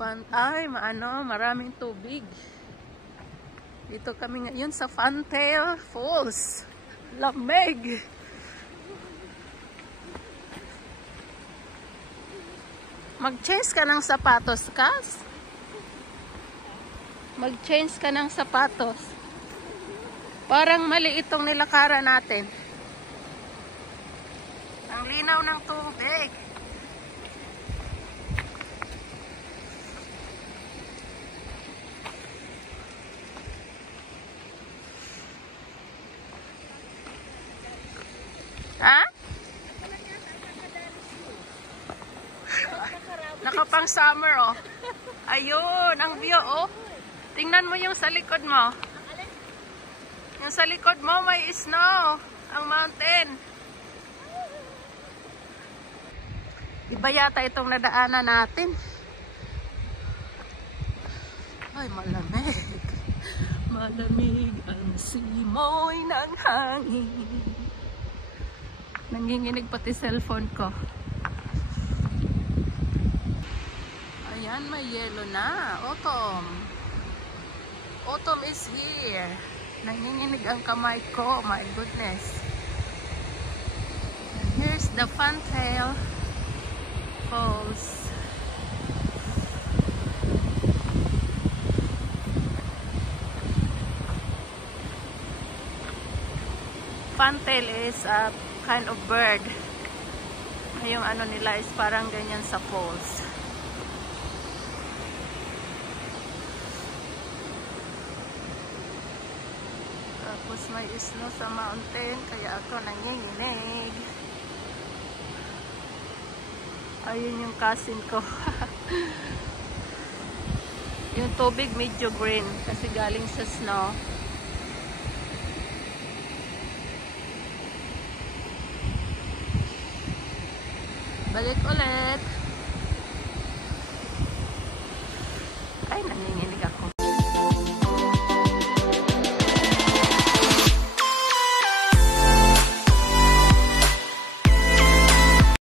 Maraming tubig. Dito kami ngayon sa Fantail Falls. Lamig. Mag-change ka ng sapatos, Kas? Mag-change ka ng sapatos. Parang mali itong nilakaran natin. Ang linaw ng tubig. Ha? Nakapang summer, oh. Ayun, ang view, oh. Tingnan mo yung sa likod mo. Yung sa likod mo may snow. Ang mountain. Iba yata itong nadaanan natin. Ay, malamig. Malamig ang simoy ng hangin. Nanginginig pati cellphone ko. Ayan, may yellow na. Autumn. Autumn is here. Nanginginig ang kamay ko. My goodness. And here's the Fantail Falls. Fantail is a kind of bird. Yung ano nila is parang ganyan sa falls. Tapos may snow sa mountain, kaya ako nanginginig. Ayun yung cousin ko. Yung tubig medyo green kasi galing sa snow. Balik ulit. Ay, nanginginig ako.